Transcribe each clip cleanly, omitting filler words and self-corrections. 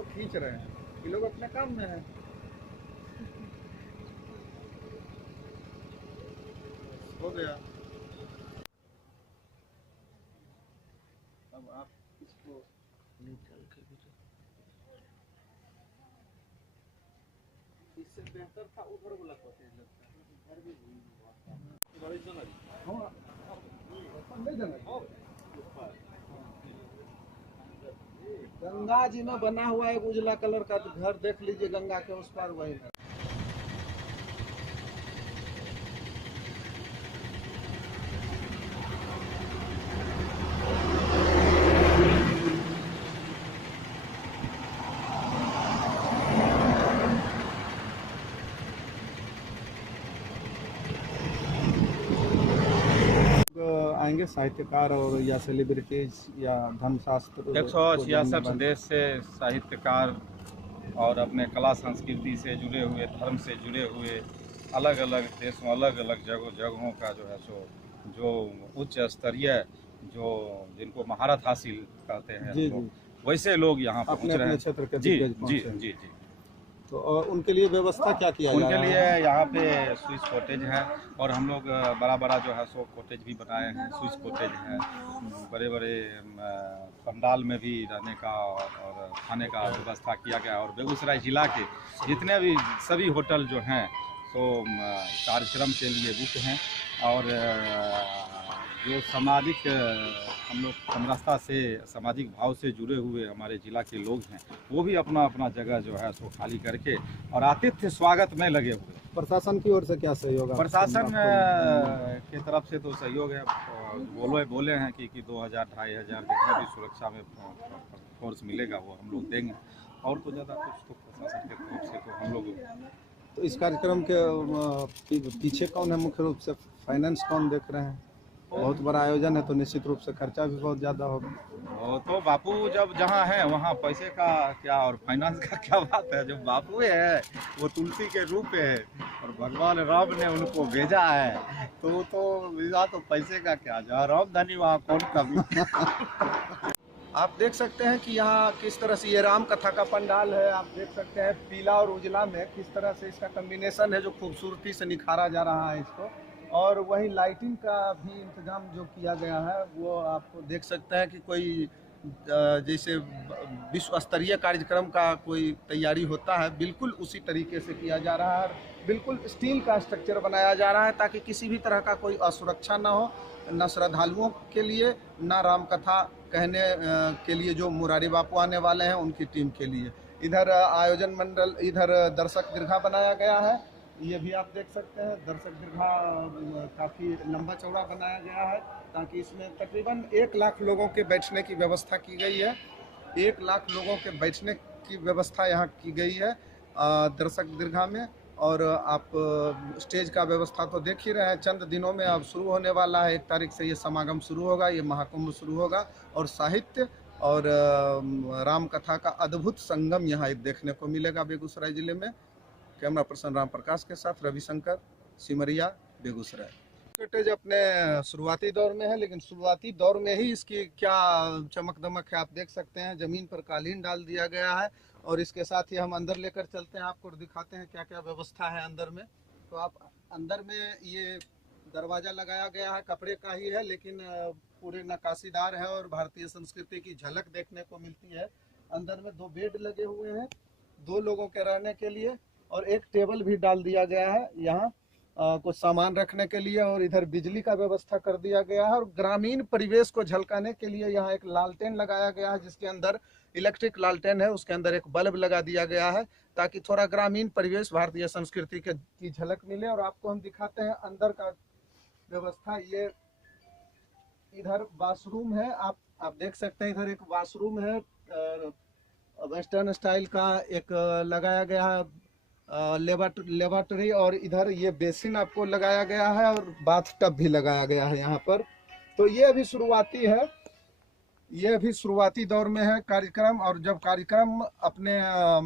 Photo खींच रहे हैं, ये लोग अपने काम में हैं। हो गया। अब आप इसको निकल के भी इससे बेहतर था उधर वाला कॉटेज लगता है, घर भी बड़ी जनरी। हाँ, पंद्रह जनरी। गंगा जी में बना हुआ है उजला कलर का घर, देख लीजिए गंगा के उस पार वही है। आएंगे साहित्यकार और या सेलिब्रिटीज या धर्मशास्त्र। 166 देश से साहित्यकार और अपने कला संस्कृति से जुड़े हुए, धर्म से जुड़े हुए, अलग अलग देशों, अलग अलग जगहों का जो है सो जो उच्च स्तरीय जो जिनको महारत हासिल करते हैं, जी, तो वैसे लोग यहाँ पहुँच रहे हैं क्षेत्र के जी दिग्गज जी पहुंचे हैं। जी जी। तो उनके लिए व्यवस्था क्या किया जा उनके रहा लिए है? यहाँ पे स्विच कॉटेज है, और हम लोग बड़ा बड़ा जो है सो कॉटेज भी बनाए हैं, स्विच कॉटेज है, बड़े बड़े पंडाल में भी रहने का और खाने का व्यवस्था किया गया। और बेगूसराय ज़िला के जितने भी सभी होटल जो हैं तो कार्यक्रम के लिए बुक हैं। और जो सामाजिक हम लोग समरसता से, सामाजिक भाव से जुड़े हुए हमारे ज़िला के लोग हैं, वो भी अपना अपना जगह जो है सो खाली करके और आतिथ्य स्वागत में लगे हुए। प्रशासन की ओर से क्या सहयोग? प्रशासन के तरफ से तो सहयोग है, बोले हैं कि 2000-2500 जितना भी सुरक्षा में फोर्स मिलेगा वो हम लोग देंगे, और तो ज़्यादा कुछ तो प्रशासन के तरफ से तो हम लोग। तो इस कार्यक्रम के पीछे कौन है मुख्य रूप से? फाइनेंस कौन देख रहे हैं? बहुत बड़ा आयोजन है तो निश्चित रूप से खर्चा भी बहुत ज़्यादा होगा। तो बापू जब जहाँ है वहाँ पैसे का क्या और फाइनेंस का क्या बात है। जब बापू है वो तुलसी के रूप है और भगवान राम ने उनको भेजा है, तो भेजा तो पैसे का क्या, जहाँ राम धनी वहाँ कौन कभी। आप देख सकते हैं कि यहाँ किस तरह से ये राम कथा का पंडाल है। आप देख सकते हैं पीला और उजला में किस तरह से इसका कॉम्बिनेशन है, जो खूबसूरती से निखारा जा रहा है इसको। और वही लाइटिंग का भी इंतजाम जो किया गया है वो आपको देख सकते हैं कि कोई जैसे विश्व स्तरीय कार्यक्रम का कोई तैयारी होता है, बिल्कुल उसी तरीके से किया जा रहा है। बिल्कुल स्टील का स्ट्रक्चर बनाया जा रहा है ताकि किसी भी तरह का कोई असुरक्षा ना हो, न श्रद्धालुओं के लिए, न राम कथा कहने के लिए जो मुरारी बापू आने वाले हैं उनकी टीम के लिए। इधर आयोजन मंडल, इधर दर्शक दीर्घा बनाया गया है, ये भी आप देख सकते हैं। दर्शक दीर्घा काफ़ी लंबा चौड़ा बनाया गया है ताकि इसमें तकरीबन 1 लाख लोगों के बैठने की व्यवस्था की गई है। 1 लाख लोगों के बैठने की व्यवस्था यहाँ की गई है दर्शक दीर्घा में। और आप स्टेज का व्यवस्था तो देख ही रहे हैं, चंद दिनों में अब शुरू होने वाला है। 1 तारीख से ये समागम शुरू होगा, ये महाकुंभ शुरू होगा और साहित्य और राम कथा का अद्भुत संगम यहाँ देखने को मिलेगा बेगूसराय जिले में। कैमरा पर्सन राम प्रकाश के साथ रविशंकर, सिमरिया, बेगूसराय। कॉटेज अपने शुरुआती दौर में है, लेकिन शुरुआती दौर में ही इसकी क्या चमक दमक है आप देख सकते हैं। ज़मीन पर कालीन डाल दिया गया है और इसके साथ ही हम अंदर लेकर चलते हैं, आपको दिखाते हैं क्या क्या व्यवस्था है अंदर में। तो आप अंदर में ये दरवाज़ा लगाया गया है, कपड़े का ही है लेकिन पूरे नक्काशीदार है और भारतीय संस्कृति की झलक देखने को मिलती है। अंदर में 2 बेड लगे हुए हैं 2 लोगों के रहने के लिए, और एक टेबल भी डाल दिया गया है यहाँ कुछ सामान रखने के लिए। और इधर बिजली का व्यवस्था कर दिया गया है और ग्रामीण परिवेश को झलकाने के लिए यहाँ एक लालटेन लगाया गया है, जिसके अंदर इलेक्ट्रिक लालटेन है, उसके अंदर एक बल्ब लगा दिया गया है ताकि थोड़ा ग्रामीण परिवेश, भारतीय संस्कृति की झलक मिले। और आपको हम दिखाते हैं अंदर का व्यवस्था। ये इधर वॉशरूम है, आप देख सकते हैं, इधर एक वॉशरूम है वेस्टर्न स्टाइल का एक लगाया गया है लेबोरेटरी, और इधर ये बेसिन आपको लगाया गया है और बाथ टब भी लगाया गया है यहाँ पर। तो ये अभी शुरुआती है, ये अभी शुरुआती दौर में है कार्यक्रम। और जब कार्यक्रम अपने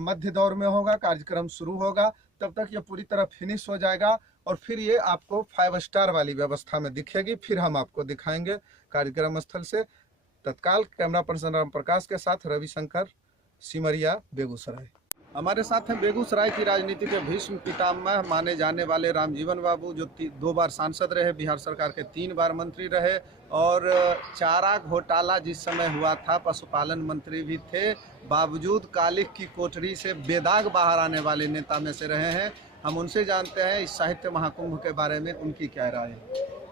मध्य दौर में होगा, कार्यक्रम शुरू होगा, तब तक ये पूरी तरह फिनिश हो जाएगा और फिर ये आपको 5 स्टार वाली व्यवस्था में दिखेगी। फिर हम आपको दिखाएंगे कार्यक्रम स्थल से। तत्काल कैमरा पर्सन राम प्रकाश के साथ रविशंकर, सिमरिया बेगूसराय। हमारे साथ हैं बेगूसराय की राजनीति के भीष्म पितामह माने जाने वाले रामजीवन बाबू, जो 2 बार सांसद रहे, बिहार सरकार के 3 बार मंत्री रहे और चारा घोटाला जिस समय हुआ था पशुपालन मंत्री भी थे, बावजूद कालिख की कोठरी से बेदाग बाहर आने वाले नेता में से रहे हैं। हम उनसे जानते हैं इस साहित्य महाकुंभ के बारे में उनकी क्या राय है।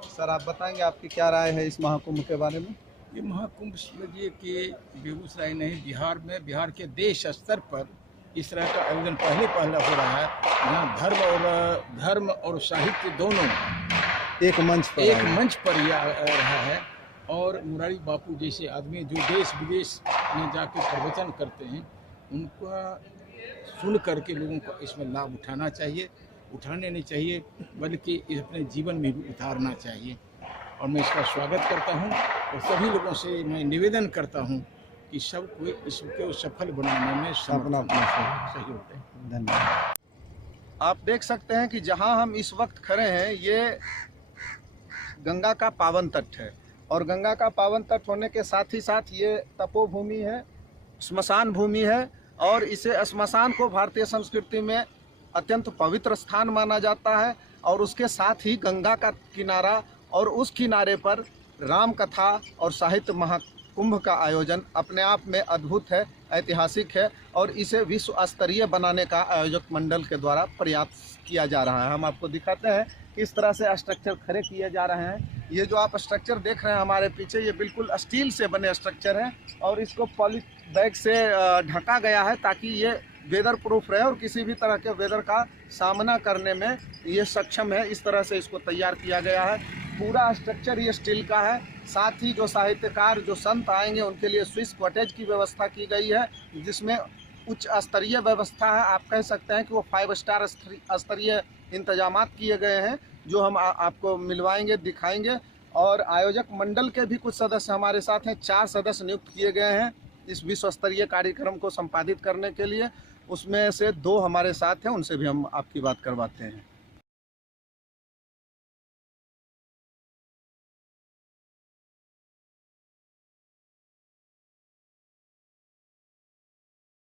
सर, आप बताएंगे आपकी क्या राय है इस महाकुंभ के बारे में? ये महाकुंभ समझिए कि बेगूसराय नहीं, बिहार में, बिहार के देश स्तर पर इस तरह का आयोजन पहले हो रहा है, जहाँ धर्म और साहित्य दोनों एक मंच पर यह रहा है। और मुरारी बापू जैसे आदमी जो देश विदेश में जाके प्रवचन करते हैं, उनका सुन करके लोगों को इसमें लाभ उठाने नहीं चाहिए, बल्कि अपने जीवन में भी उतारना चाहिए। और मैं इसका स्वागत करता हूं और सभी लोगों से मैं निवेदन करता हूं कि सबको इसको सफल बनाने में सहयोग दें। धन्यवाद। आप देख सकते हैं कि जहां हम इस वक्त खड़े हैं ये गंगा का पावन तट है और गंगा का पावन तट होने के साथ ही साथ ये तपोभूमि है, श्मशान भूमि है और इसे श्मशान को भारतीय संस्कृति में अत्यंत पवित्र स्थान माना जाता है। और उसके साथ ही गंगा का किनारा और उस किनारे पर राम कथा और साहित्य महाकुंभ का आयोजन अपने आप में अद्भुत है, ऐतिहासिक है और इसे विश्व स्तरीय बनाने का आयोजक मंडल के द्वारा प्रयास किया जा रहा है। हम आपको दिखाते हैं किस तरह से स्ट्रक्चर खड़े किए जा रहे हैं। ये जो आप स्ट्रक्चर देख रहे हैं हमारे पीछे, ये बिल्कुल स्टील से बने स्ट्रक्चर हैं और इसको पॉली बैग से ढका गया है ताकि ये वेदर प्रूफ रहे और किसी भी तरह के वेदर का सामना करने में ये सक्षम है। इस तरह से इसको तैयार किया गया है। पूरा स्ट्रक्चर ये स्टील का है। साथ ही जो साहित्यकार, जो संत आएंगे उनके लिए स्विस कॉटेज की व्यवस्था की गई है, जिसमें उच्च स्तरीय व्यवस्था है। आप कह सकते हैं कि वो 5 स्टार स्तरीय इंतजामात किए गए हैं, जो हम आपको मिलवाएंगे, दिखाएंगे। और आयोजक मंडल के भी कुछ सदस्य हमारे साथ हैं। 4 सदस्य नियुक्त किए गए हैं इस विश्व स्तरीय कार्यक्रम को संपादित करने के लिए। उसमें से 2 हमारे साथ हैं, उनसे भी हम आपकी बात करवाते हैं।